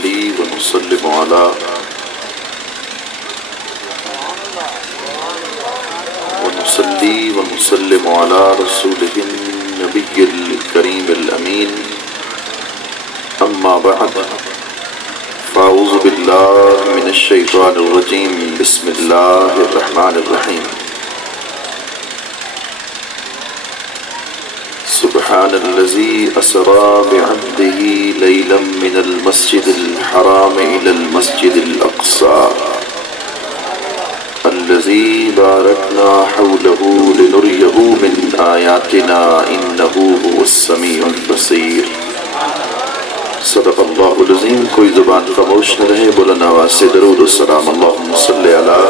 ونصلي ونسلم على رسوله النبي الكريم الأمين أما بعد فأعوذ بالله من الشيطان الرجيم بسم الله الرحمن الرحيم سبحان الذي أسرى بعبده ليلا من المسجد الحرام إلى المسجد الأقصى الذي باركنا حوله لنريه من آياتنا إنه هو السميع البصير صدق اللہ العظیم۔ کوئی زبان خاموش نہ رہے، بلند آواز سے درود و سلام اللہم صلی علی۔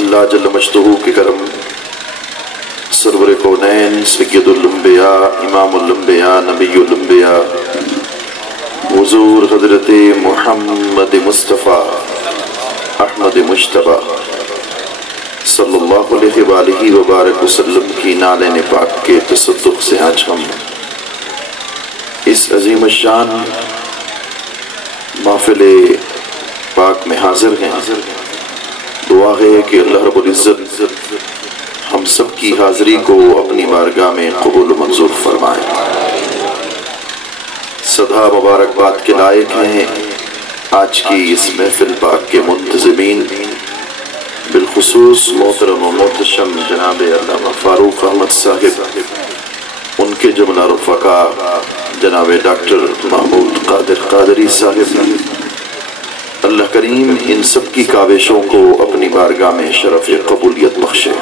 اللہ جل مجدہ کے کرم، سرور کونین سید الانبیاء امام الانبیاء نبی الانبیاء حضور حضرت محمد مصطفیٰ احمد مجتبی صلی اللہ علیہ وآلہ وبارک وسلم کی نالین پاک کے تصدق سے آج ہم اس عظیم الشان محفل پاک میں حاضر ہیں۔ دعا ہے کہ اللہ رب العزت ہم سب کی حاضری کو اپنی بارگاہ میں قبول و منظور فرمائے۔ صدا مبارکباد کے لائق ہیں آج کی اس محفل پاک کے منتظمین، بالخصوص محترم و محتشم جناب علامہ فاروق احمد صاحب، ان کے جملہ رفقا جناب ڈاکٹر محمود قادر قادری صاحب۔ اللہ کریم ان سب کی کاوشوں کو اپنی بارگاہ میں شرف قبولیت بخشے۔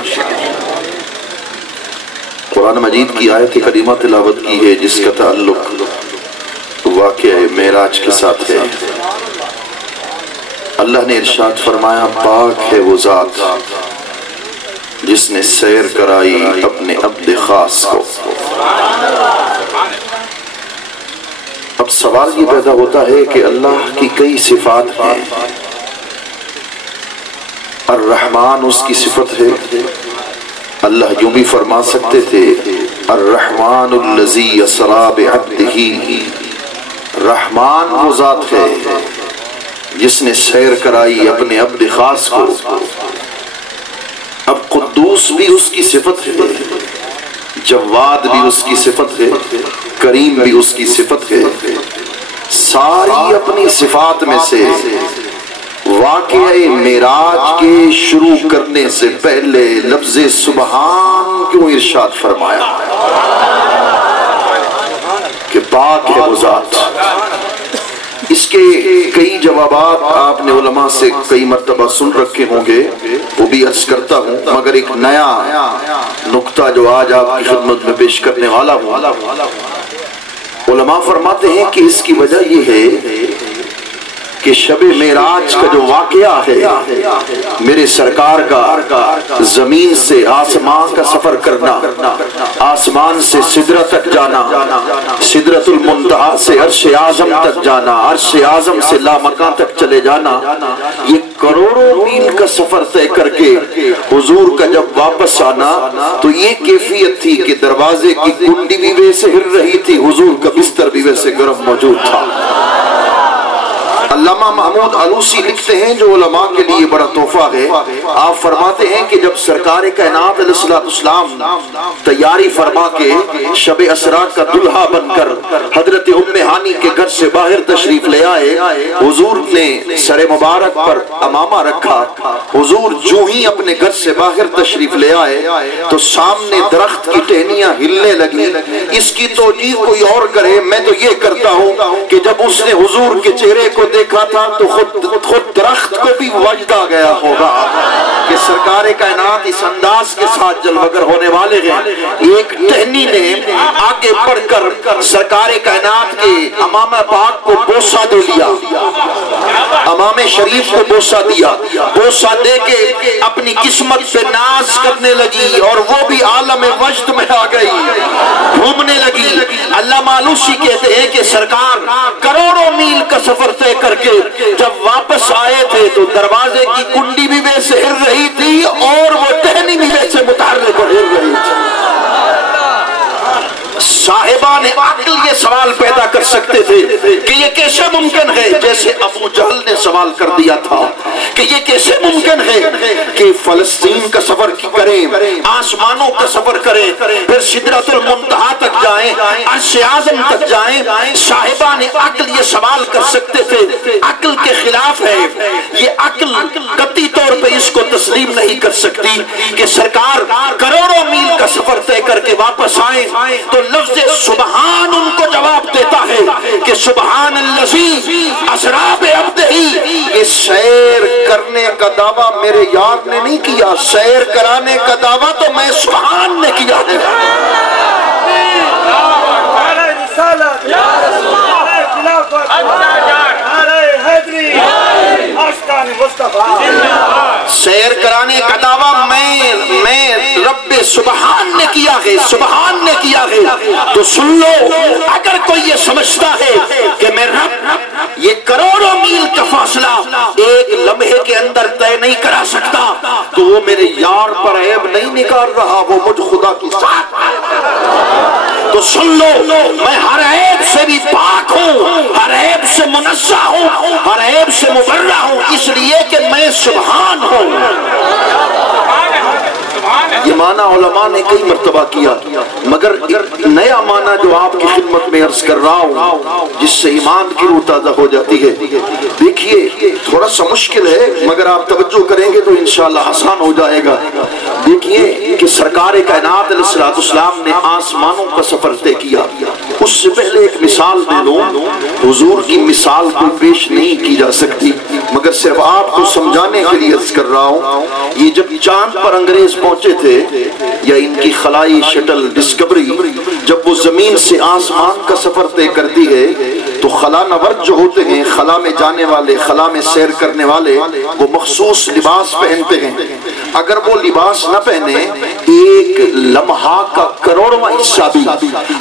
قرآن مجید کی آیت کریمہ تلاوت کی ہے جس کا تعلق واقعہ معراج کے ساتھ ہے۔ اللہ نے ارشاد فرمایا، پاک ہے وہ ذات جس نے سیر کرائی اپنے عبد خاص کو۔ اب سوال یہ پیدا ہوتا ہے کہ اللہ کی کئی صفات ہیں، الرحمن اس کی صفت ہے۔ اللہ یوں بھی فرما سکتے تھے الرحمن الذی اسری بعبدہ، رحمان وہ ذات ہے جس نے سیر کرائی اپنے عبد خاص کو۔ اب قدوس بھی اس کی صفت ہے، جواد بھی اس کی صفت ہے، کریم بھی اس کی صفت ہے۔ ساری اپنی صفات میں سے واقعہ معراج کے شروع کرنے سے پہلے لفظ سبحان کیوں ارشاد فرمایا کہ پاک ہے وہ ذات؟ اس کے کئی جوابات آپ نے علماء سے کئی مرتبہ سن رکھے ہوں گے، وہ بھی عرض کرتا ہوں، مگر ایک نیا نقطہ جو آج آپ کی خدمت میں پیش کرنے والا ہوں۔ علماء فرماتے ہیں کہ اس کی وجہ یہ ہے کہ شب معراج کا جو واقعہ ہے، میرے سرکار کا زمین سے آسمان کا سفر کرنا، آسمان سے سدرہ تک جانا، سدرۃ المنتہا سے عرش اعظم تک جانا، عرش اعظم سے لامکان تک چلے جانا، یہ کروڑوں میل کا سفر طے کر کے حضور کا جب واپس آنا تو یہ کیفیت تھی کہ دروازے کی کنڈی بھی ویسے ہل رہی تھی، حضور کا بستر بھی ویسے گرم موجود تھا۔ علامہ محمود علوسی لکھتے ہیں جو علماء کے لیے بڑا تحفہ ہے، آپ فرماتے ہیں کہ جب سرکار کائنات علیہ السلام تیاری فرما کے شب اسرا کا دلہا بن کر حضرت ام ہانی کے گھر سے باہر تشریف لے آئے، حضور نے سر مبارک پر امامہ رکھا، حضور جو ہی اپنے گھر سے باہر تشریف لے آئے تو سامنے درخت کی ٹہنیاں ہلنے لگی۔ اس کی توجیہ کوئی اور کرے، میں تو یہ کرتا ہوں کہ جب اس نے حضور کے چہرے کو دیکھا تھا تو خود درخت کو بھی وجد آ گیا ہوگا کہ سرکار کائنات اس انداز کے ساتھ جلوگر ہونے والے ہیں۔ ایک ٹہنی نے آگے بڑھ کر سرکار کائنات کے امامہ پاک کو بوسہ دے لیا، امام شریف کو بوسہ دیا، بوسہ دے کے اپنی قسمت پہ ناز کرنے لگی اور وہ بھی عالم وجد میں آ گئی، گھومنے لگی۔ علامہ علوسی کہتے ہیں کہ سرکار کروڑوں میل کا سفر طے کر کے جب واپس آئے تھے تو دروازے کی کنڈی بھی ویسے ہل رہی تھی اور وہ ٹہنی بھی ویسے متحرک سوال پیدا کر سکتے تھے کہ یہ کیسے ممکن ہے، جیسے ابو جہل نے سوال کر دیا تھا کہ یہ کیسے ممکن ہے کہ فلسطین کا سفر کریں، آسمانوں کا سفر کریں، پھر سدرۃ المنتہا تک جائیں، عرش اعظم تک جائیں۔ صاحبان عقل یہ سوال کر سکتے تھے، عقل کے خلاف ہے یہ، عقل قطعی طور پہ اس کو تسلیم نہیں کر سکتی کہ سرکار کروڑوں میل کا سفر طے کر کے واپس آئیں۔ تو لفظ سبحان ان کو جواب دیتا ہے کہ سبحان الذی اسریٰ بعبدہ، یہ سیر کرنے کا دعویٰ میرے یار نے نہیں کیا، سیر کرانے کا دعویٰ تو میں سبحان نے کیا ہے۔ سیر کرانے کا دعویٰ میں رب سبحان نے کیا ہے، سبحان نے کیا ہے۔ تو سن لو، اگر کوئی یہ سمجھتا ہے کہ میں رب یہ کروڑوں میل کا فاصلہ ایک لمحے کے اندر طے نہیں کرا سکتا، تو وہ میرے یار پر عیب نہیں نکال رہا، وہ مجھ خدا کی ذات ہے۔ تو سن لو، میں ہر عیب سے بھی پاک ہوں، ہر عیب سے منزہ ہوں، ہر عیب سے مبرہ ہوں، اس لیے کہ میں سبحان ہوں۔ یہ معنی علماء نے کئی مرتبہ کیا، مگر ایک نیا معنی جو آپ کی خدمت میں عرض کر رہا ہوں، جس سے ایمان کی روح تازہ ہو جاتی ہے۔ دیکھیے تھوڑا سا مشکل ہے، مگر آپ توجہ کریں گے تو انشاءاللہ آسان ہو جائے گا۔ دیکھیے کہ سرکار کائنات علیہ السلام نے آسمانوں کا سفر طے کیا۔ اس سے پہلے ایک مثال دے دوں، حضور کی مثال کوئی پیش نہیں کی جا سکتی، مگر صرف آپ کو سمجھانے کے لیے عرض کر رہا ہوں۔ یہ جب چاند پر انگریز پہنچے تھے، یا ان کی خلائی شٹل ڈسکوری جب وہ زمین سے آسمان کا سفر طے کرتی ہے، تو خلا نورد جو ہوتے ہیں، خلا میں جانے والے، خلا میں سیر کرنے والے، وہ مخصوص لباس پہنتے ہیں۔ اگر وہ لباس نہ پہنے، ایک لمحہ کا کروڑواں حصہ بھی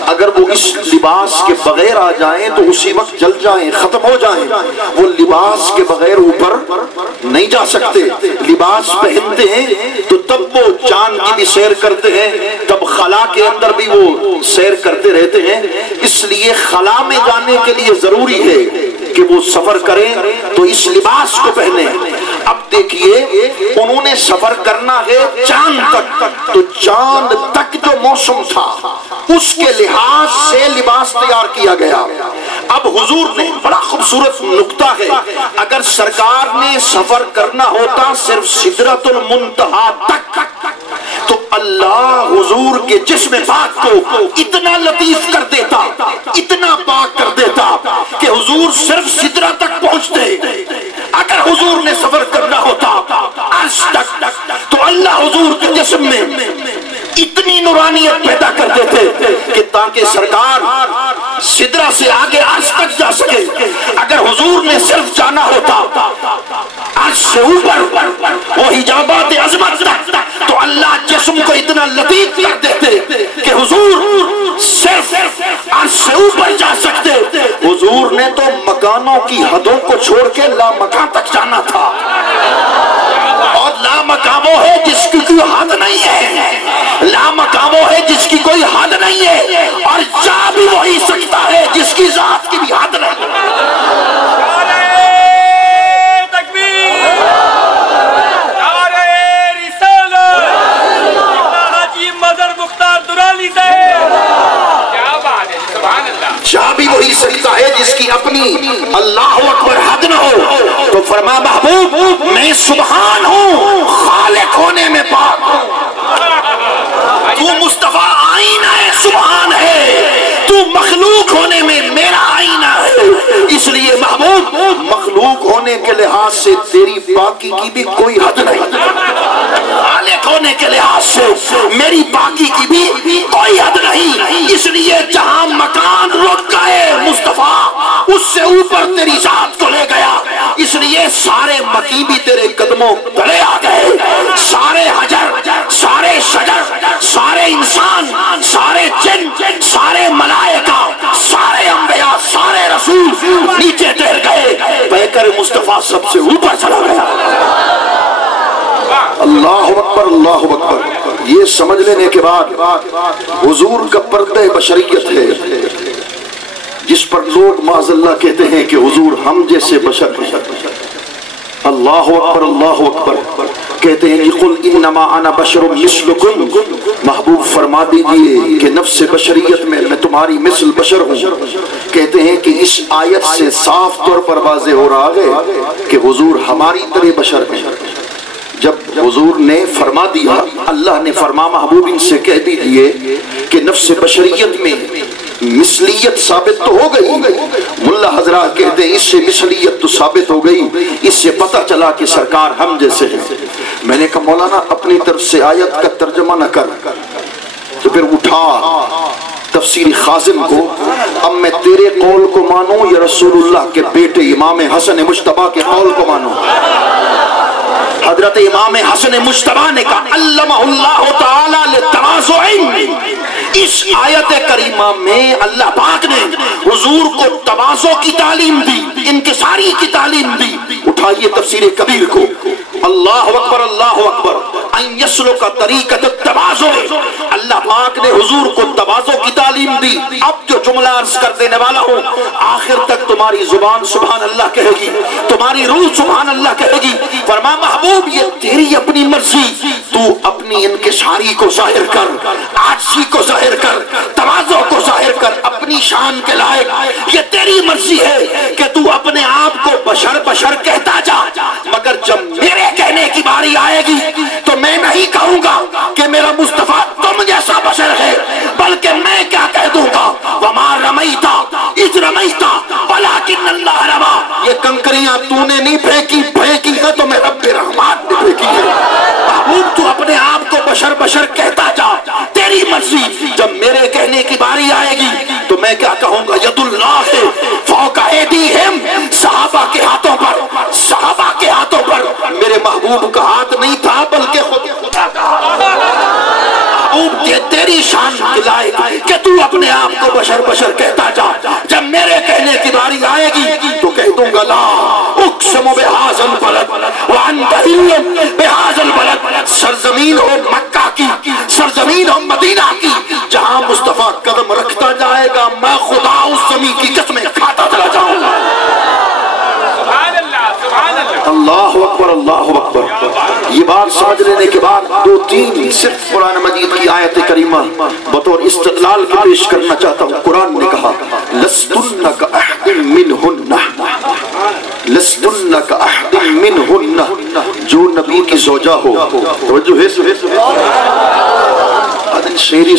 اگر وہ اس لباس کے بغیر آ جائیں تو اسی وقت جل جائیں، ختم ہو جائیں۔ وہ لباس کے بغیر اوپر نہیں جا سکتے، لباس پہنتے ہیں تو تب وہ چاند کی بھی سیر کرتے ہیں، تب خلا کے اندر بھی وہ سیر کرتے رہتے ہیں۔ اس لیے خلا میں جانے کے لیے ضروری ہے کہ وہ سفر کریں تو اس لباس کو پہنے۔ اب دیکھیے انہوں نے سفر کرنا ہے چاند تک، تو چاند تک جو موسم تھا اس کے لحاظ سے لباس تیار کیا گیا۔ اب حضور نے بڑا خوبصورت نکتہ ہے، اگر سرکار نے سفر کرنا ہوتا صرف سدرۃ المنتہا تک، تو اللہ حضور کے جسم پاک کو اتنا لطیف کر دیتا، اتنا پاک کر دیتا کہ حضور صرف سدرہ تک پہنچتے۔ اگر حضور نے سفر کرنا ہوتا عرش تک، تو اللہ حضور کے جسم میں اتنی نورانیت پیدا کر دیتے کہ تاکہ سرکار سدرہ سے آگے عرش تک جا سکے۔ اگر حضور نے صرف جانا ہوتا عرش سے اوپر وہ حجابات عظمت تک، تو اللہ جسم کو اتنا لطیف کر دیتے کہ حضور صرف عرش سے اوپر جا سکتے۔ حضور نے تو مکانوں کی حدوں کو چھوڑ کے لامکان تک جانا تھا، اور لامکان وہ ہے جس کی کوئی حد نہیں ہے، لامکان وہ ہے جس کی کوئی حد نہیں ہے، اور جا بھی وہی سکتا ہے جس کی ذات کی بھی حد نہیں۔ جا بھی وہی سکتا ہے جس کی اپنی اللہ اکبر حد نہ ہو۔ تو فرما محبوب میں سبحان ہوں، خالق ہونے میں پاک ہوں۔ تو مصطفیٰ آئینہ ہے، سبحان ہے، تو مخلوق ہونے میں میرا آئینہ ہے۔ اس لیے محبوب مخلوق ہونے کے لحاظ سے تیری پاکی کی بھی کوئی حد نہیں، خالق ہونے کے لحاظ سے میری پاکی کی بھی کوئی حد نہیں۔ اس لیے جہاں مکان رک گئے مصطفیٰ، اس سے اوپر تیری ذات کو لے گیا۔ اس لیے سارے مکی بھی تیرے قدموں تلے آ گئے، سارے حجر، سارے شجر، سارے انسان، سارے جن، سارے ملائکہ، سارے انبیاء، سارے رسول نیچے ٹہر گئے، پیکر مصطفیٰ سب سے اوپر چلا گیا۔ اللہ اکبر، اللہ اکبر۔ یہ سمجھ لینے کے بعد حضور کا پردہ بشریت ہے، جس پر لوگ معاذ اللہ کہتے ہیں کہ حضور ہم جیسے بشر ہیں. اللہ اکبر اللہ اکبر. کہتے ہیں قل انما انا بشر مثلکم، محبوب فرما دیجئے کہ نفس بشریت میں تمہاری مثل بشر ہوں. کہتے ہیں کہ اس آیت سے صاف طور پر واضح ہو رہا ہے کہ حضور ہماری طرح بشر ہیں. جب حضور نے فرما دیا، اللہ نے فرما محبوب ان سے کہہ دیجئے کہ نفس بشریت میں مثلیت ثابت تو ہو گئی. ملا حضرات کہتے ہیں اس سے مثلیت تو ثابت ہو گئی، اس سے پتہ چلا کہ سرکار ہم جیسے ہیں. میں نے کہا مولانا اپنی طرف سے آیت کا ترجمہ نہ کر، تو پھر اٹھا تفسیر خازن کو. اب میں تیرے قول کو مانوں یا رسول اللہ کے بیٹے امام حسن مجتبیٰ کے قول کو مانوں؟ حضرت امام حسن مجتبیٰ نے کہا علمہ اللہ تعالی للتواضع. اس آیت کریمہ میں اللہ پاک نے حضور کو تواضع کی تعلیم دی، انکساری کی تعلیم دی. اٹھائیے تفسیر کبیر کو. اللہ اکبر اللہ اکبر. ان یسلک طریقۃ التواضع. اللہ پاک نے حضور کو تواضع کی تعلیم دی. اب جو جملہ عرض کر دینے والا ہوں آخر تک تمہاری زبان سبحان اللہ کہے گی، تمہاری روح سبحان اللہ کہے گی. فرما محبوب یہ تیری اپنی مرضی، تو اپنی انکساری کو ظاہر کر، عاجزی کو ظاہر کر، تواضع کو ظاہر کر، اپنی شان کے لائق. یہ تیری مرضی ہے کہ تو اپنے آپ کو بشر بشر کہتا جا، مگر جب میرے کہنے کی باری آئے گی تو میں نہیں کہوں گا کہ میرا مصطفیٰ تم جیسا بشر ہے، بلکہ میں کیا کہہ دوں گا وما رمیتا اذ رمیتا ولکن اللہ رما. یہ کنکریاں تو نے نہیں پھینکی ہے تو میں رب رحمات نے پھینکی ہے. محبوب تو اپنے آپ کو بشر بشر کہتا جا، تیری مرضی. جب میرے کہنے کی باری آئے گی تو میں کیا کہوں گا ید اللہ فوق ایدیہم. صحابہ کے ہاتھوں پر، صحابہ کے ہاتھوں پر میرے محبوب کا ہاتھ نہیں تھا بلکہ خدا کا. محبوب یہ تیری شان دلائے کہ تو اپنے آپ کو بشر بشر کہتا جا. جب میرے کہنے کی باری آئے گی تو کہہ دوں گا لا اقسم بہذا البلد وانت حل بہذا البلد. سرزمین ہو مکہ کی، سرزمین ہو مدینہ کی، جہاں مصطفیٰ قدم رکھتا جائے گا میں خدا اس زمین کی قسمیں کھاتا چلا جاؤں گا. اللہ اکبر اللہ اکبر. یہ بات سمجھ لینے کے بعد دو تین صرف قرآن مجید کی آیت کریمہ بطور استدلال کے پیش کرنا چاہتا ہوں. قرآن نے کہا لستن کأحد منہن، لستن کأحد منہن. جو نبی کی زوجہ ہو، توجہ ہے شیری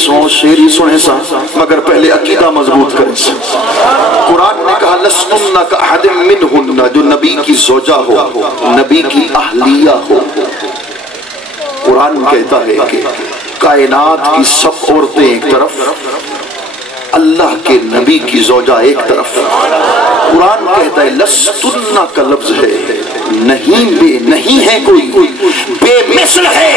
سنے سا مگر پہلے عقیدہ مضبوط کریں سا. قرآن نے کہا لستن کأحد منہن، جو نبی کی زوجہ ہو، نبی کی اہلیہ ہو. قرآن کہتا ہے کہ کائنات کی سب عورتیں ایک طرف، اللہ کے نبی کی زوجہ ایک طرف. قرآن کہتا ہے لستن کا لفظ ہے نہیں، بے نہیں ہے کوئی، بے مثل ہے.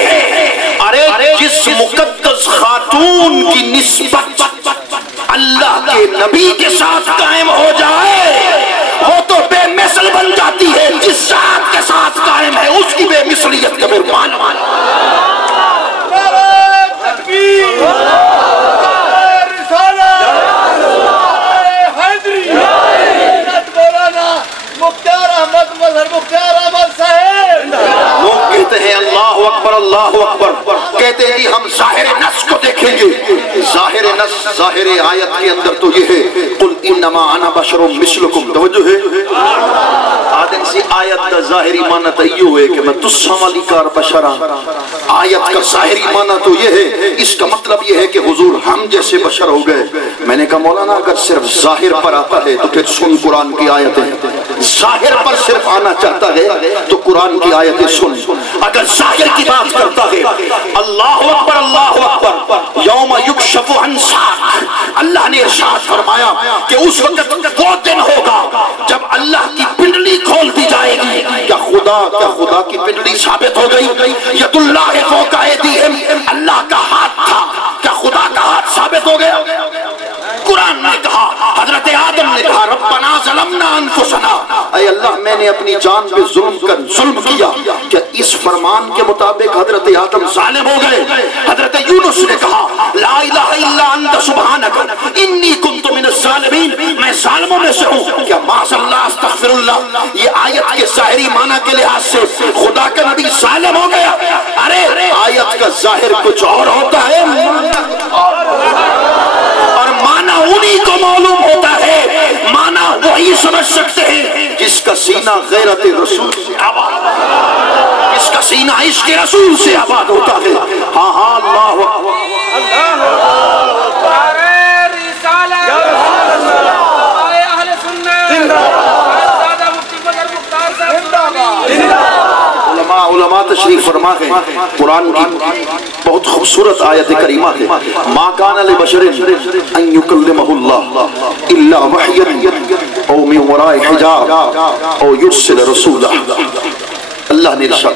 ارے جس مقدس خاتون کی نسبت اللہ کے نبی کے ساتھ قائم ہو جائے وہ تو بے مثل بن جاتی ہے. جس ذات کے ساتھ قائم ہے اس کی بے مثلیت کا مان. لوگ کہتے ہیں اللہ اکبر اللہ اکبر، کہتے ہیں جی ہم ظاہر نص کو دیکھیں گے. ظاہر نص، ظاہر آیت کے اندر تو یہ ہے قل انما انا بشر مثلکم. توجہ ہے آدم سی آیت کا ظاہری معنی تو یہ ہے کہ میں تسا والی کار بشرا. آیت کا ظاہری معنی تو یہ ہے، اس کا مطلب یہ ہے کہ حضور ہم جیسے بشر ہو گئے. میں نے کہا مولانا اگر صرف ظاہر پر آتا ہے تو پھر سن قرآن کی آیتیں. ظاہر پر صرف آنا چاہتا ہے تو قرآن کی آیتیں سن. اگر ظاہر کی بات کرتا ہے اللہ اکبر اللہ اکبر یوم یکشف عن ساق. اللہ نے ارشاد فرمایا کہ اس وقت وہ دن ہوگا جب اللہ کی پنڈلی کھول دی جائے گی. کیا خدا کی پنڈلی ثابت ہو گئی؟ ید اللہ فوق ایدیہم، اللہ کا ہاتھ تھا. کیا خدا کا ہاتھ ثابت ہو گیا؟ قرآن نے کہا، حضرت آدم نے کہا ربنا ظلمنا انفسنا، اے اللہ میں نے اپنی جان پہ ظلم کیا. کیا اس فرمان کے مطابق حضرت آدم ظالم ہو گئے؟ حضرت یونس نے کہا لا الہ الا انت سبحانک انی کنت من الظالمین، میں کے ظاہری معنی کے لحاظ سے خدا کا نبی ظالم ہو گیا. ارے آیت کا ظاہر کچھ اور ہوتا ہے اور معنی انہی کو معلوم ہوتا ہے. معنی وہی سمجھ سکتے ہیں جس کا سینہ غیرت رسول سے آباد، جس کا سینہ عشق رسول سے آباد ہوتا ہے. ہاں ہاں اللہ علماء تشریف فرما ہے. قرآن کی بہت خوبصورت آیت کریمہ ہے. ما کان لبشر ان یکلمہ اللہ الا وحیا او من وراء حجاب او یرسل رسولا. اللہ نے ارشاد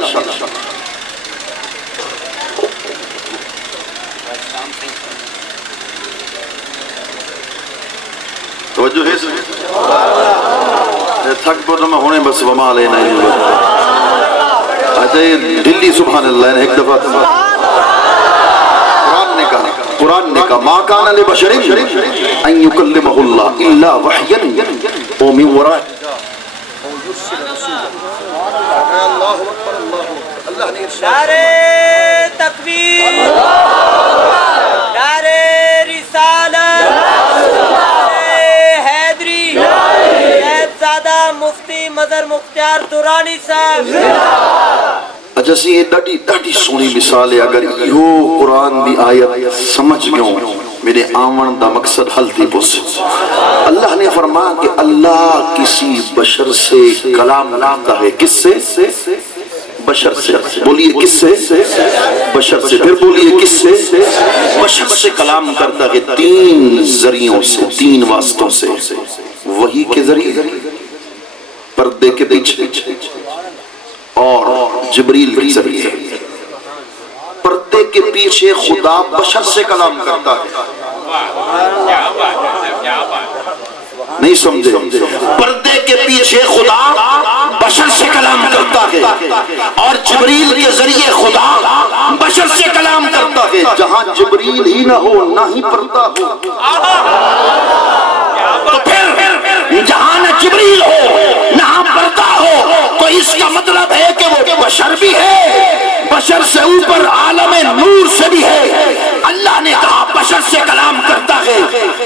توجہ ہے تھک پڑ میں ہونے بس وما لینا دلی. سبحان اللہ. ایک دفعہ قرآن نے کہا ما کان لبشر ان یکلمہ اللہ الا وحیا او من وراء. نعرہ تکبیر، نعرہ رسالت، نعرہ حیدری، صاحبزادہ مفتی مظہر مختار درانی صاحب. اچھا سی یہ ڈاٹی سونی مثال ہے. اگر یہ قرآن دی آیت سمجھ گئوں میرے آمن دا مقصد حل تھی بس. اللہ نے فرمایا کہ اللہ کسی بشر سے کلام کرتا ہے. کس سے؟ بشر سے. بولیے کس سے؟ بشر سے. پھر بولیے کس سے؟ بشر سے کلام کرتا ہے. 3 ذریعوں سے، 3 واسطوں سے. وحی کے ذریعے، پردے کے پیچھے، اور جبریل کے ذریعے. پردے کے پیچھے خدا بشر سے کلام کرتا ہے. نہیں سمجھے؟ پردے کے پیچھے خدا بشر سے کلام کرتا ہے اور جبریل کے ذریعے خدا بشر سے کلام کرتا ہے. جہاں جبریل ہی نہ ہو نہ ہی پردہ ہو، تو پھر جہاں نہ جبریل ہو نہ پردہ ہو، تو اس کا مطلب ہے کہ وہ بشر بھی ہے، بشر سے اوپر عالم نور سے بھی ہے. اللہ نے کہا بشر سے کلام کرتا ہے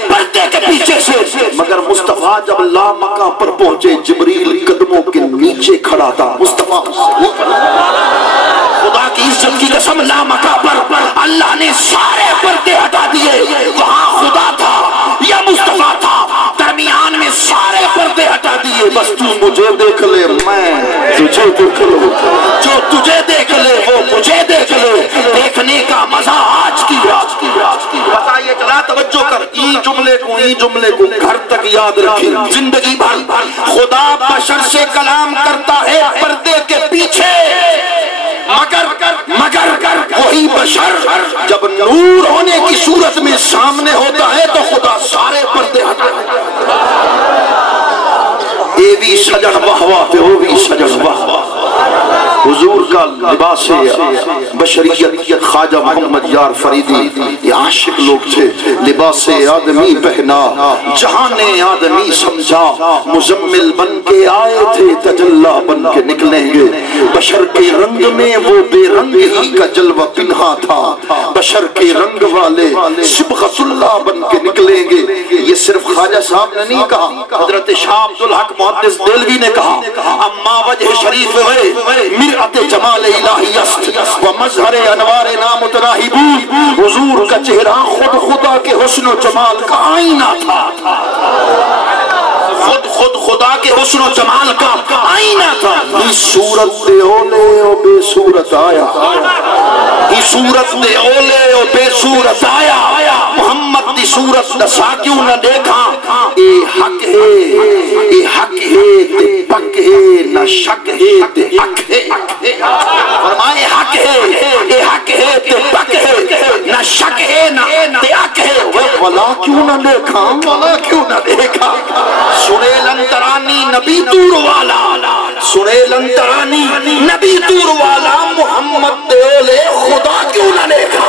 پردے کے پیچھے سے. مگر مصطفیٰ جب لامکہ پر پہنچے جبریل قدموں کے نیچے کھڑا تھا. مصطفیٰ خدا کی عزت کی قسم لامکہ پر اللہ نے سارے پردے ہٹا دیے. وہاں خدا تھا یا مصطفیٰ تھا، درمیان میں سارے پردے ہٹا دیے. بس تو مجھے دیکھ لے، میں تجھے دیکھ لوں، جو تجھے دیکھ لے وہ مجھے دیکھ لے. دیکھنے کا مزہ آج کی بتائیے. چلا توجہ کر، ای جملے کو گھر تک یاد رکھیں زندگی بھر. خدا بشر سے کلام کرتا ہے پردے کے پیچھے، مگر وہی بشر جب نور ہونے کی صورت میں سامنے ہوتا ہے تو خدا سارے پردے ہٹا دیتا ہے. اے بھی سجن واہ واہ، وہ بھی سجن واہ واہ. حضور کا لباس بشریت خواجہ محمد یار فریدی یہ عاشق لوگ تھے. لباس آدمی پہنا جہان آدمی سمجھا، مزمل بن کے آئے تھے تجلا بن کے نکلیں گے. بشر کے رنگ میں وہ بے رنگ ہی کا جلوہ پنہا تھا، بشر کے رنگ والے صبغت اللہ بن کے نکلیں گے. یہ صرف خواجہ صاحب نے نہیں کہا، حضرت شاہ عبدالحق محدث دہلوی نے کہا اما وجہ شریف ہے مرعت جمال الہی است و مظہر انوار نامتراہبون. حضور کا چہرہ خود خدا کے حسن و جمال کا آئینہ تھا، خود خدا کے حسن و جمال کا آئینہ تھا. یہ صورت دے اولے و بے صورت آیا، یہ صورت دے اولے و بے صورت آیا. محمد دی صورت دسا کیوں نہ دیکھا. اے حق ہے، اے حق ہے تے پک ہے، نہ شک ہے تے حق ہے. فرمائے حق ہے، اے حق ہے تے پک ہے، نہ شک ہے نہ تے حق ہے. ولا کیوں نہ دیکھا، ولا کیوں نہ دیکھا. سنے لنترانی نبی دور والا، سنے لنترانی نبی دور والا، محمد دے اولے خدا کیوں نہ دیکھا.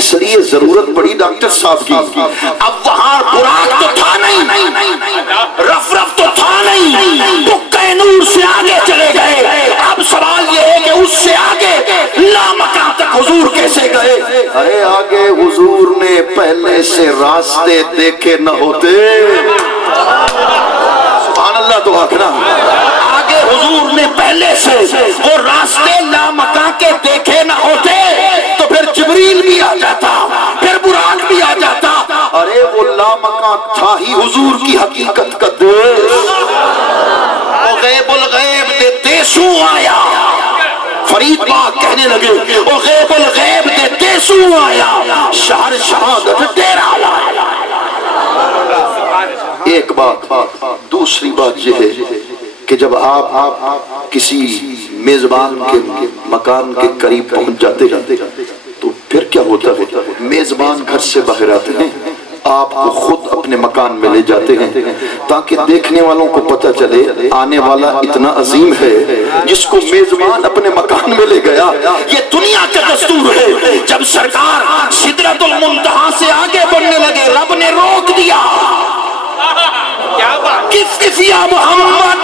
اس لیے ضرورت پڑی ڈاکٹر صاحب کی. اب وہاں براق تو تھا نہیں, رف رف تو تھا نہیں, بکے نور سے آگے چلے گئے. اب سوال یہ ہے کہ اس سے آگے لامکان تک حضور کیسے گئے؟ ارے آگے حضور نے پہلے سے راستے دیکھے نہ ہوتے. سبحان اللہ تو آخنا. آگے حضور نے پہلے سے وہ راستے لامکان کے دیکھے نہ ہوتے تو پھر جبریل بھی آ جاتا, پھر براق بھی آ جاتا. ارے وہ لامکان تھا ہی حضور کی حقیقت کا دیش. وہ غیب الغیب دے دیسوں آیا. فرید پاک کہنے لگے وہ غیب الغیب دے دیسوں آیا, شہر شہادت ڈیرا لایا. ایک بات. دوسری بات یہ ہے کہ جب آپ کسی میزبان کے مکان کے قریب پہنچ جاتے ہیں تو پھر کیا ہوتا ہے؟ میزبان گھر سے باہر آتے ہیں, آپ کو خود اپنے مکان میں لے جاتے ہیں تاکہ دیکھنے والوں کو پتہ چلے آنے والا اتنا عظیم ہے جس کو میزبان اپنے مکان میں لے گیا. یہ دنیا کا دستور ہے. جب سرکار سدرۃ المنتہا سے آگے بڑھنے لگے رب نے روک دیا. کس یا محمد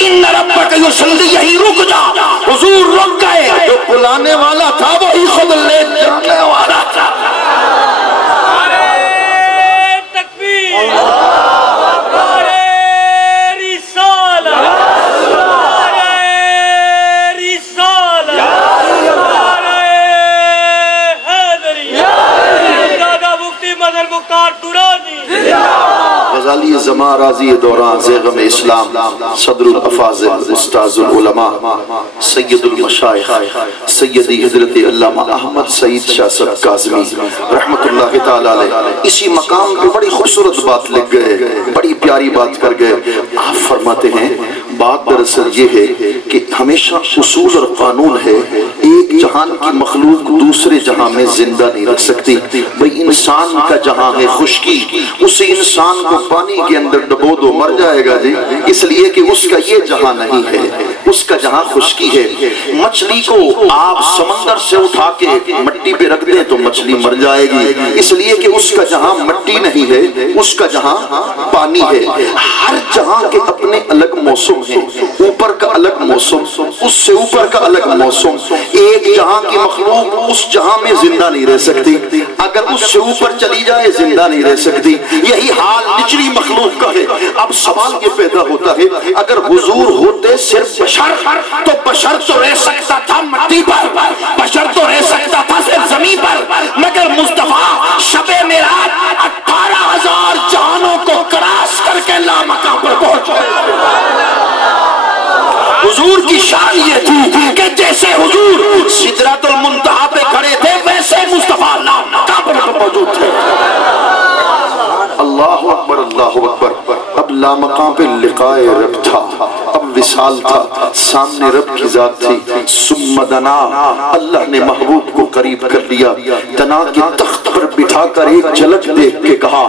ان ربک یصلی, یہی رک جا. حضور رک گئے. جو بلانے والا تھا وہی خود لے جانے والا تھا. غزالی زمان راضی دوران زیغم اسلام صدر الافاضل استاذ العلماء سید المشائخ سیدی حضرت علامہ احمد سعید شاہ صاحب کاظمی رحمت اللہ تعالی علیہ اسی مقام پہ بڑی خوبصورت بات لکھ گئے, بڑی پیاری بات کر گئے. آپ فرماتے ہیں بات دراصل یہ ہے کہ ہمیشہ اصول اور قانون ہے, ایک جہان کی مخلوق دوسرے جہاں میں زندہ نہیں رکھ سکتی. بھئی انسان کا جہاں ہے خشکی, اسی انسان کو پانی کے اندر ڈبو دو مر جائے گا جی, اس لیے کہ اس کا یہ جہاں نہیں ہے, اس کا جہاں خشکی ہے. مچھلی کو آپ سمندر سے اٹھا کے مٹی پہ رکھ دیں تو مچھلی مر جائے گی, اس لیے کہ اس کا جہاں مٹی نہیں ہے, اس کا جہاں پانی ہے. ہر جہاں کے اپنے الگ موسم ہیں, اوپر کا الگ موسم, اس سے اوپر کا الگ موسم. ایک جہاں کی مخلوق اس جہاں میں زندہ نہیں رہ سکتی, اگر اس سے اوپر چلی جائے زندہ نہیں رہ سکتی. یہی حال نچلی مخلوق کا ہے. اب سوال یہ پیدا ہوتا ہے اگر حضور ہوتے صرف بشر تو بشر تو رہ سکتا تھا مٹی پر, بشر تو رہ سکتا تھا صرف زمین پر, مگر مصطفیٰ شب معراج 18,000 جہانوں کو کراس کر کے لامکان پر پہنچ گئے. حضور کی شان یہ تھی کہ جیسے حضور سدرۃ المنتہا پہ کھڑے تھے ویسے مصطفیٰ لامکان پر موجود تھے. اللہ اکبر اللہ اکبر. اب لامکان پہ لقاء رب تھا, اب وصال تھا, سامنے رب کی ذات تھی. ثم دنا, اللہ نے محبوب کو قریب کر لیا, دنا کے تخت پر بٹھا کر ایک جھلک دیکھ کے کہا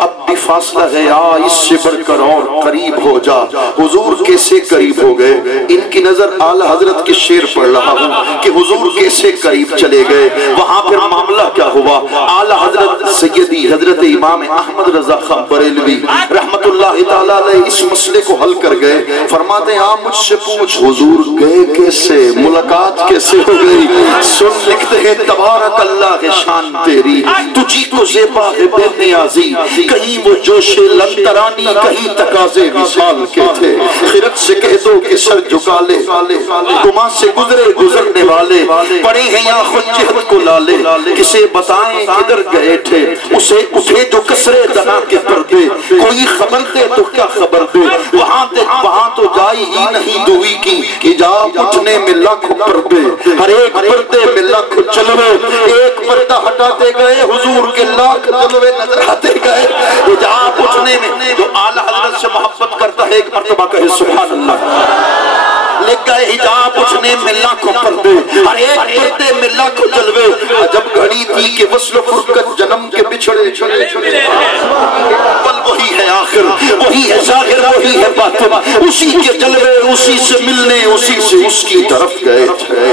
اب بھی فاصلہ ہے یا اس سے بڑھ کر اور قریب ہو جا. حضور کیسے قریب ہو گئے؟ ان کی نظر اعلی حضرت کے شعر پڑھ رہا ہوں کہ حضور کیسے قریب چلے گئے. وہاں پھر معاملہ کیا ہوا؟ اعلی حضرت سیدی حضرت امام احمد رضا خان بریلوی رحمت اللہ تعالیٰ علیہ اس مسئلے کو حل کر گئے. فرماتے ہیں آپ مجھ سے پوچھ حضور گئے کیسے, ملاقات کیسے ہو گئی؟ سن لکھتے ہیں تبارک اللہ ہے شان تیری, تجھی کو زیبا ہے بے نیازی, کہیں وہ جوش لندرانی کہیں تقاضے وصال کے تھے. خرد سے کہہ دو کہ سر جھکا لے, گما سے گزرے گزرنے والے, پڑے ہیں یا خود جہد کو لالے, کسے بتائیں کدھر گئے تھے, اسے اٹھے جو کسرے دنا کے پردے, کوئی خبر دے تو کیا خبر دے, وہاں تو جائی ہی نہیں دوئی کی, حجاب اٹھنے میں لاکھوں پردے, ہر ایک پردے میں لاکھوں جلوے, ایک پردہ ہٹاتے گئے حضور کے لاکھ جلوے نظر آتے گئے. حجاب اٹھنے میں جو اعلیٰ حضرت سے محبت کرتا ہے ایک مرتبہ کہے سبحان اللہ. لکھ گئے حجاب اٹھنے میں لاکھوں پردے, ہر ایک پردے میں لاکھوں جلوے, جب گھڑی تھی کہ وصل و فرقت جنم کے بچھڑے چھڑے چھڑے, بل وہی ہے آخر, وہی ہے ظاہر, وہی ہے باطن, اسی کے جلوے, اسی سے ملنے, اسی سے اس کی طرف گئے تھے.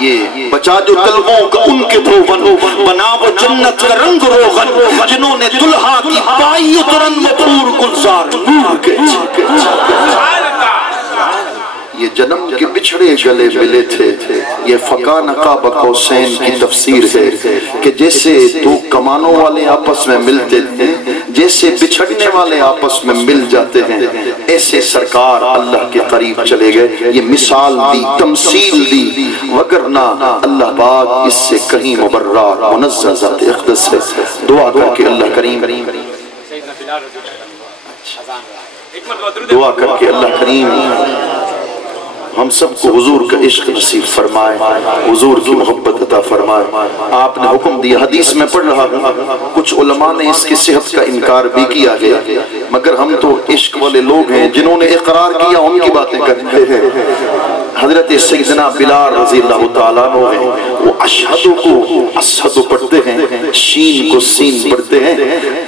یہ بچا جو طلبوں کا ان کے دھوبن بنا وہ جنت کا رنگ روغن جنہوں نے دلہا کی پائی اترن میں پور گلزار نور کے یہ جنم کے بچھڑے گلے ملے تھے یہ فقان قاب قوسین کی تفسیر ہے کہ جیسے دو کمانوں والے آپس میں ملتے تھے جیسے بچھڑنے والے آپس میں مل جاتے ہیں ایسے سرکار اللہ کے قریب چلے گئے یہ مثال دی تمثیل دی وگرنہ اللہ پاک اس سے کہیں مبرر منزہ ذات اقدس ہے دعا کر کے اللہ کریم دعا کر کے اللہ کریم ہم سب کو حضور کا عشق نصیب فرمائے حضور کی محبت عطا فرمائے آپ نے حکم دیا حدیث میں پڑھ رہا ہوں کچھ علماء نے اس کی صحت کا انکار بھی کیا گیا مگر ہم تو عشق والے لوگ ہیں جنہوں نے اقرار کیا ان کی باتیں کرتے ہیں حضرت سیدنا بلال رضی اللہ تعالیٰ عنہ ہیں وہ اشہدو کو اسہدو پڑھتے ہیں شین کو سین پڑھتے ہیں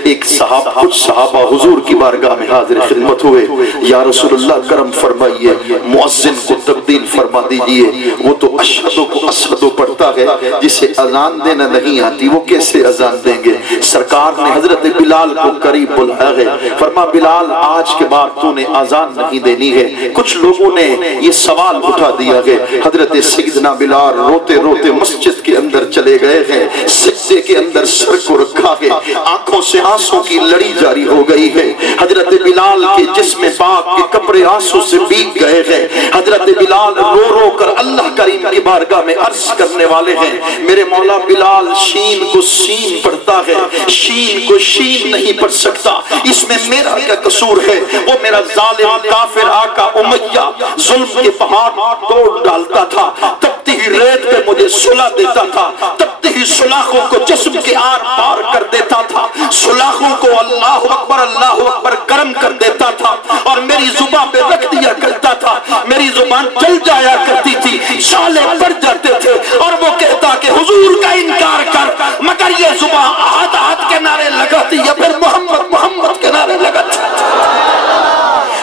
ایک صحابہ کچھ صحابہ حضور کی بارگاہ میں حاضر خدمت ہوئے یا رسول اللہ کرم فرمائیے مؤذن کو تبدیل فرما دیجئے وہ تو اشہدو کو اسہدو پڑھتا ہے جسے اذان دینا نہیں آتی وہ کیسے اذان دیں گے سرکار نے حضرت بلال کو قریب بلایا ہے فرما بلال آج کے بعد تو نے اذان نہیں دینی ہے کچھ لوگوں نے یہ سوال اٹھا دیا ہے حضرت سیدنا بلال روتے روتے مسجد کے اندر چلے گئے ہیں سجدے کے اندر سر کو رکھا ہے آنکھوں سے آنسوں کی لڑی جاری ہو گئی ہے حضرت بلال کے جسم پاک کے کپڑے آنسوں سے بیگ گئے ہیں حضرت بلال رو رو کر اللہ کریم کی بارگاہ میں عرض کرنے والے ہیں میرے مولا بلال شین کو سین پڑھتا ہے شین کو شین نہیں پڑھ سکتا اس میں میرا کیا قصور ہے وہ میرا ظالم کافر آقا امیہ ظلم کے پہاڑ توڑ ڈالتا تھا تبتی ہی ریت پہ مجھے صلح دیتا تھا تبتی ہی سلاخوں کو جسم کے آر پار کر دیتا تھا سلاخوں کو اللہ اکبر گرم کر دیتا تھا اور میری زبان پہ رکھ دیا کرتا تھا میری زبان جل جایا کرتی تھی شالے پڑ جاتے تھے اور وہ کہتا کہ حضور کا انکار کر مگر یہ زبان آہد آہد کے نعرے لگاتی یا پھر محمد محمد کے نعرے لگاتی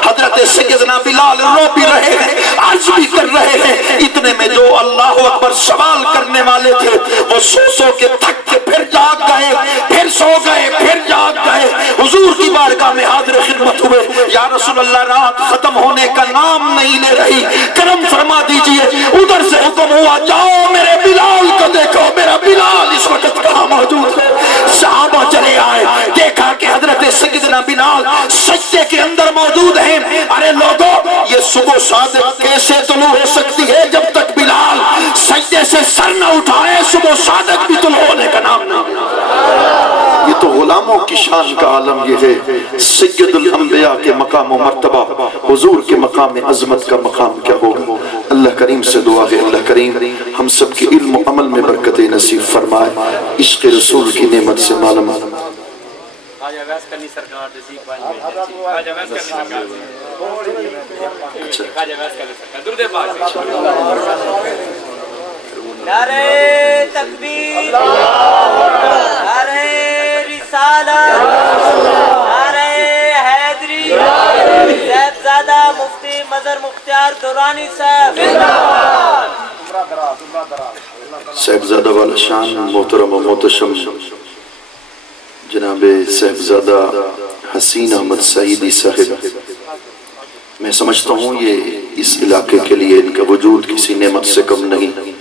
حضرت سیدنا بلال رو بھی رہے ہیں عرض بھی کر رہے ہیں اتنے میں جو اللہ اکبر سوال کرنے والے تھے وہ سو سو کے تھک کے پھر جاگ گئے پھر سو گئے پھر جاگ گئے حضور کی بارگاہ میں حاضر خدمت ہوئے یا رسول اللہ رات ختم ہونے کا نام نہیں لے رہی کرم فرما دیجئے ادھر سے حکم ہوا جاؤ میرے بلال کو دیکھو میرا بلال اس وقت کہاں موجود ہے صحابہ چلے آئے دیکھا کہ حضرت سیدنا بلال سجدے کے اندر موجود ہیں ارے لوگوں یہ صبح صادق کیسے طلوع ہو سکتی ہے جب تک بلال سجدے سے سر نہ اٹھائے صبح صادق بھی طلوع ہونے کا نام نہیں یہ تو غلاموں کی شان کا عالم یہ ہے سید الانبیاء کے مقام و مرتبہ حضور کے مقام عظمت کا مقام کیا ہوگا اللہ کریم سے دعا ہے اللہ کریم ہم سب کے علم و عمل میں برکت نصیب فرمائے عشق رسول کی نعمت سے معلوم نعرہ تکبیر نعرہ رسالت نعرہ حیدری صاحبزادہ مفتی مظہر مختار درانی صاحب صاحبزادہ والا شان محترم و محتشم جناب صاحبزادہ حسین احمد سعیدی صاحب میں سمجھتا ہوں یہ اس علاقے کے لیے ان کا وجود کسی نعمت سے کم نہیں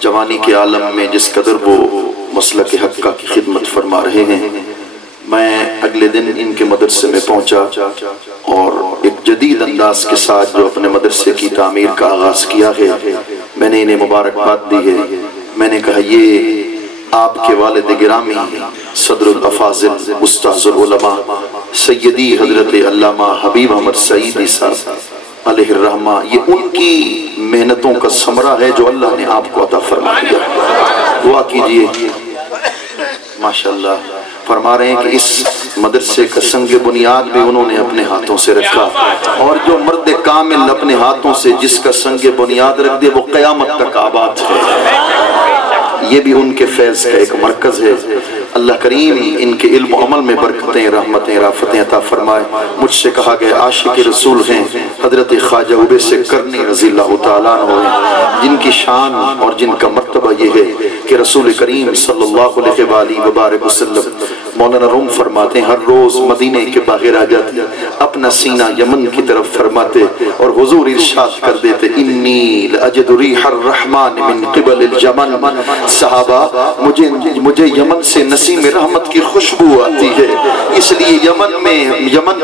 جوانی کے عالم میں جس قدر وہ مسلک حق کی خدمت فرما رہے ہیں میں اگلے دن ان کے مدرسے میں پہنچا اور ایک جدید انداز کے ساتھ جو اپنے مدرسے کی تعمیر کا آغاز کیا ہے میں نے انہیں مبارکباد دی ہے میں نے کہا یہ آپ کے والد گرامی صدر الافاضل استاذ العلماء سیدی حضرت علامہ حبیب احمد سعیدی صاحب علیہ الرحمہ یہ ان کی محنتوں کا ثمرہ ہے جو اللہ نے آپ کو عطا فرما دیا دعا کیجئے ماشاءاللہ فرما رہے ہیں کہ اس مدرسے کا سنگ بنیاد بھی انہوں نے اپنے ہاتھوں سے رکھا اور جو مرد کامل اپنے ہاتھوں سے جس کا سنگ بنیاد رکھ دے وہ قیامت تک آباد ہے یہ بھی ان کے فیض کا ایک مرکز ہے۔ اللہ کریم ان کے علم و عمل میں برکتیں، رحمتیں، رافتیں عطا فرمائے۔ مجھ سے کہا گیا عاشق رسول ہیں حضرت خواجہ اویس کرنی رضی اللہ تعالیٰ عنہ، جن کی شان اور جن کا مرتبہ یہ ہے کہ رسول کریم صلی اللہ علیہ وآلہ وبارک وسلم، مولانا روم فرماتے ہیں، ہر روز مدینے کے باہر آ جاتے، اپنا سینہ یمن کی طرف فرماتے اور حضور ارشاد کر دیتے، انی لاجد ریح الرحمن من قبل الجمن۔ صحابہ مجھے یمن سے نسیم رحمت کی خوشبو آتی ہے، اس لیے یمن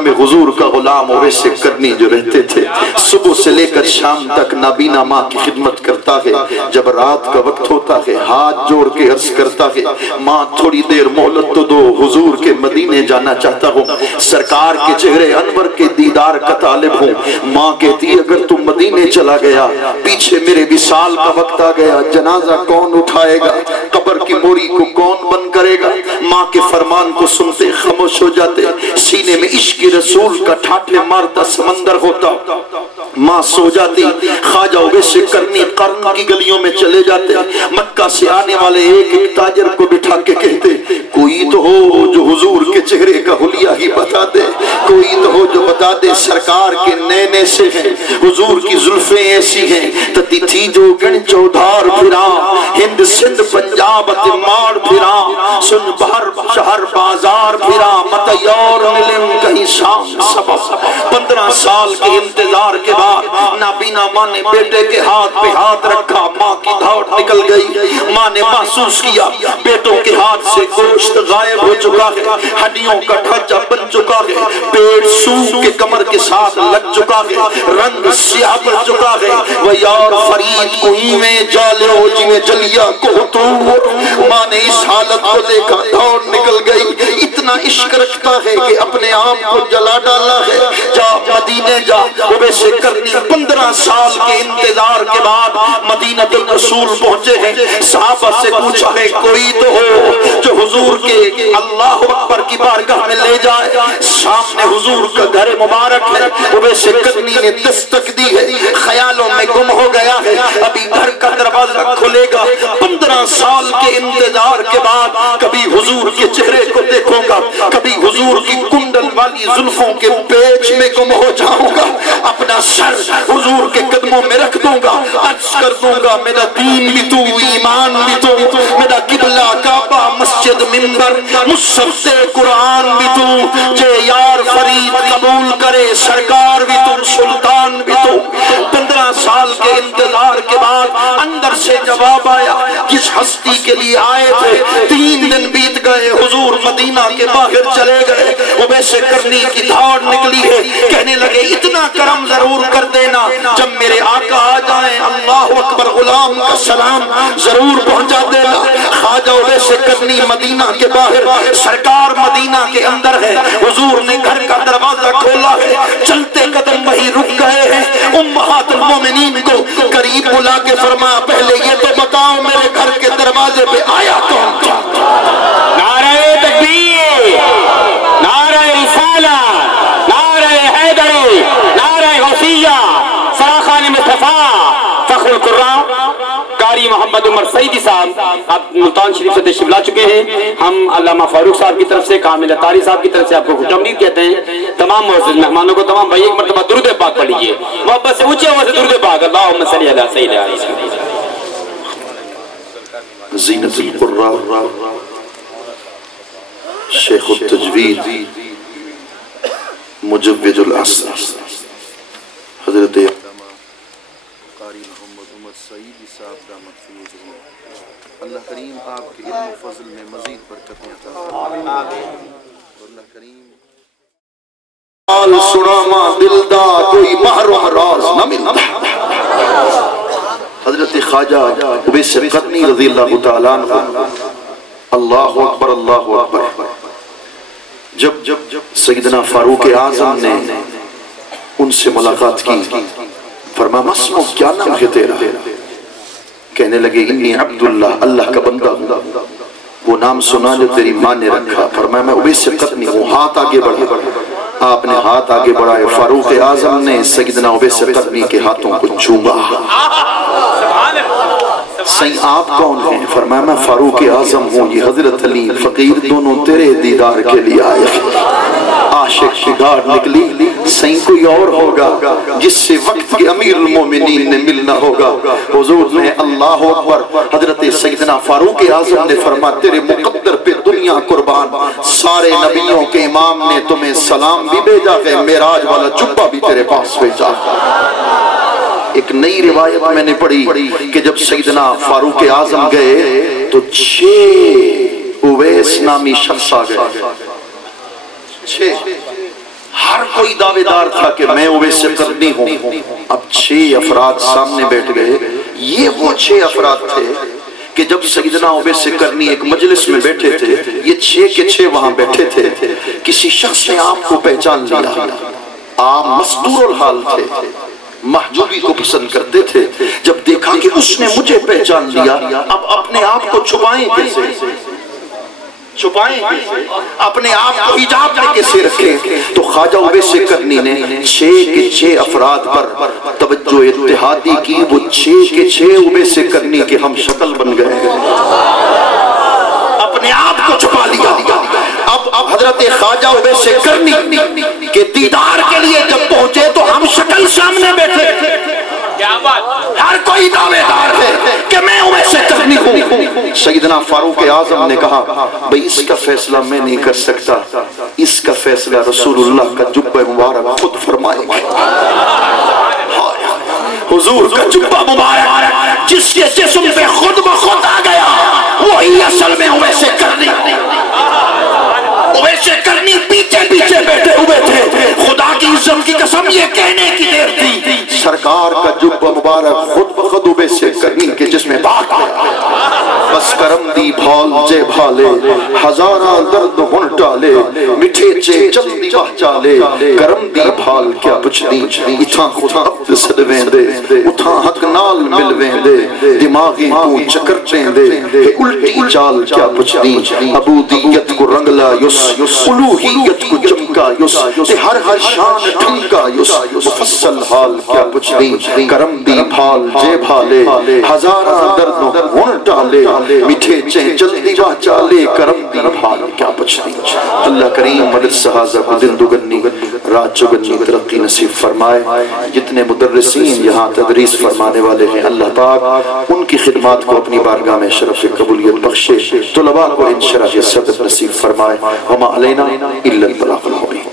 میں حضور کا غلام اویس کرنی جو رہتے تھے، صبح سے لے کر شام تک نابینا ماں کی خدمت کرتا ہے۔ جب رات کا وقت ہوتا ہے ہاتھ جوڑ کے عرض کرتا ہے، ماں تھوڑی دیر مہلت تو دو، حضور کے مدینے جانا چاہتا ہوں، سرکار کے چہرے انور کے دیدار کا طالب ہوں۔ ماں کہتی اگر تم مدینے چلا گیا، پیچھے میرے وصال کا وقت آ گیا، جنازہ کون اٹھائے گا، قبر کی موری کو کون بند کرے گا؟ ماں کے فرمان کو سنتے خاموش ہو جاتے، سینے میں عشق رسول کا ٹھاٹھے مارتا سمندر ہوتا، ماں سو جاتی۔ خواجہ اویس کرنی قرن کی گلیوں میں چلے جاتے، مکہ سے آنے والے ایک ایک تاجر کو بٹھا کے کہتے، کوئی تو ہو جو حضور کے چہرے کا حلیہ ہی بتا دے، کوئی تو ہو جو بتا دے سرکار کے نینے سے ہیں، حضور کی زلفیں ایسی ہیں تتی تھی جو گن چودھار پھرا، ہند سندھ پنجاب ماڑ پھرا، سن بہر شہر بازار پھرا، متیور ملن کہیں شام سبب۔ 15 سال کے انتظار کے بعد نابینا ماں نے بیٹے کے ہاتھ پہ ہاتھ رکھا، ماں کی دھاڑ نکل گئی۔ ماں نے محسوس کیا بیٹوں کے ہاتھ سے گوشت غائب ہو چکا ہے، ہڈیوں کا ڈھانچہ بن چکا ہے، پیٹ سوکھ کے کمر کے ساتھ لگ چکا ہے، رنگ سیاہ پڑ چکا ہے۔ وہ یار فرید کوئی میں جالے ہو جی میں جلیا کو تو، ماں نے اس حالت کو دیکھا، دھاڑ نکل گئی۔ اتنا عشق رکھتا ہے کہ اپنے آپ کو جلا ڈالا ہے۔ جا مدینے جا، اویس کرنی 15 سال کے انتظار کے بعد مدینہ الرسول پہنچے ہیں۔ صحابہ سے پوچھا ہے کوئی تو ہو جو حضور کے اللہ اکبر کی بارگاہ میں لے جائے۔ سامنے حضور کا گھر مبارک ہے، اویس کرنی نے دستک دی ہے، خیالوں میں گم ہو گیا ہے، ابھی گھر کا دروازہ کھلے گا۔ 15 سال کے انتظار کے بعد کبھی حضور کے چہرے کو دیکھوں گا، کبھی حضور کی کنڈل والی زلفوں کے پیچ میں گم ہو جاؤں گا، اپنا سر حضور کے قدموں میں رکھ دوں گا، عرض کر دوں گا میرا دین بھی تو، ایمان بھی تو، میرا قبلہ کعبہ مسجد منبر مصحف قرآن بھی تو، جے یار فرید قبول کرے سرکار بھی تو، سلطان بھی تو۔ 15 سال کے انتظار کے بعد اندر سے جواب آیا، جس ہستی کے لیے آئے تھے 3 دن بیت گئے، حضور مدینہ کے باہر چلے گئے۔ اویس کرنی کی دھاڑ نکلی ہے، کہنے لگے اتنا کرم ضرور کر دینا، جب میرے آقا آ جائیں اللہ اکبر غلام کا سلام ضرور پہنچا دینا۔ خواجہ اویس کرنی مدینہ کے باہر، سرکار مدینہ کے اندر ہے، حضور نے گھر کا دروازہ کھولا ہے، چلتے قدم وہی رک گئے ہیں۔ امہات المومنین کو قریب بلا کے فرمایا پہلے یہ تو بتاؤ میرے گھر کے دروازے پہ آیا کون تھا؟ نعرہ تکبیر، نعرہ رسالت، نعرہ حیدری، نعرہ غوثیہ، سراخان مصطفیٰ، فخر القراء قاری محمد عمر سعیدی صاحب آپ ملتان شریف سے تشریف لا چکے ہیں۔ ہم علامہ فاروق صاحب کی طرف سے، کامل اتاری صاحب کی طرف سے آپ کو خوش آمدید کہتے ہیں۔ تمام معزز مہمانوں کو، تمام بھائی ایک مرتبہ درود پاک پڑھ لیجیے، محبت سے اونچے آواز سے درود پاک، اللہم صلی علی سیدنا زینت القراء، شیخ التجوید، مجود العصر، حضرت قاری محمد عمر سعیدی صاحب دامت فیض اللہ۔ اللہ کریم آپ کے علم و فضل میں مزید برکتیں عطا فرمائے۔ اللہ کریم سڑاما دل دا کوئی محرم راز نہ ملتا۔ حضرت خواجہ اویس کرنی رضی اللہ تعالیٰ عنہ، اللہ اکبر اللہ اکبر، جب سیدنا فاروق اعظم نے ان سے ملاقات کی، فرمایا مسمو کیا نام ہے تیرا؟ کہنے لگے انی عبداللہ، اللہ کا بندہ ہوں۔ وہ نام سنا جو تیری ماں نے رکھا۔ فرمایا میں اویس کرنی ہوں۔ ہاتھ آگے بڑھا، آپ نے ہاتھ آگے بڑھائے، فاروق اعظم نے سیدنا اویس کرنی کے ہاتھوں کو چوما۔ سین آپ کون ہیں؟ فرمایا میں فاروق اعظم ہوں، یہ حضرت علی فقیر دونوں تیرے دیدار کے لیے آئے۔ عاشق کی گاڑ نکلی، سین کوئی اور ہوگا جس سے وقت کے امیر المومنین نے ملنا ہوگا۔ حضور نے اللہ اکبر، حضرت سیدنا فاروق اعظم نے فرمایا تیرے مقدر پہ دنیا قربان، سارے نبیوں کے امام نے تمہیں سلام بھی بھیجا ہے، معراج والا جبہ بھی تیرے پاس بھیجا۔ ایک نئی روایت میں نے پڑھی کہ جب سیدنا فاروق اعظم گئے تو 6 اویس نامی شخص آ گئے، 6، ہر کوئی دعوے دار تھا کہ میں اویس قرنی ہوں۔ اب 6 افراد سامنے بیٹھ گئے، یہ وہ 6 افراد تھے کہ جب سیدنا اویس قرنی ایک مجلس میں بیٹھے تھے، یہ 6 کے 6 وہاں بیٹھے تھے۔ کسی شخص نے آپ کو پہچان لیا، آپ مستور الحال تھے، محجوبی کو پسند کرتے تھے، جب دیکھا کہ اس نے مجھے پہچان لیا، اب اپنے آپ کو چھپائیں کیسے؟ چھپائیں اپنے آپ کو حجاب میں کیسے رکھیں؟ تو خواجہ اویس قرنی نے 6 کے 6 افراد پر توجہ اتحادی کی، وہ 6 کے 6 اویس قرنی کے ہم شکل بن گئے، اپنے آپ کو چھپا لیا۔ اب حضرت خواجہ اویس قرنی کے دیدار کے لیے جب پہنچے تو ہم شکل سامنے بیٹھے، ہر کوئی دعوے دار ہے کہ میں اویس قرنی ہوں۔ سیدنا فاروق اعظم نے کہا بھئی اس کا فیصلہ میں نہیں کر سکتا، اس کا فیصلہ رسول اللہ کا جبہ مبارک خود فرمائے گا۔ حضور کا جبہ مبارک جس کے جسم پہ خود بخود آ گیا، وہی اصل میں اویس قرنی۔ اویس قرنی پیچھے پیچھے بیٹھے ہوئے تھے، خدا کی عزت کی قسم یہ کہنے کی دیر تھی، سرکار کا جبہ مبارک خود بخود اویس قرنی کے جسم پاک گیا۔ بس کرم دی بھال جے بھالے، ہزاراں درد ہن ٹالے، مٹھے چے جلدی واہ چالے، کرم دی بھال کیا پچھدی، اتھاں خدا عبد سد ویندے، اتھاں حق نال مل ویندے، دماغی کو چکر چیندے، الٹی چال کیا پچھدی، عبودیت کو رنگ لا یس، الوہیت کو چمکا یس، ہر ہر شان ٹھمکا یس، مفصل حال کیا پچھدی، کرم دی بھال جے بھالے، ہزاراں درد ہن ٹالے، میٹھے چیں جلدی واہ چالے، کرم دی بھال کیا پچھدی۔ اللہ کریم مدد سہازہ کو دن دگنی رات چگنی ترقی نصیب فرمائے۔ جتنے مدرسین یہاں تدریس فرمانے والے ہیں اللہ پاک ان کی خدمات کو اپنی بارگاہ میں شرف قبولیت بخشے، طلباء کو انشراح صدر نصیب فرمائے۔ وما علینا الا البلاغ المبین۔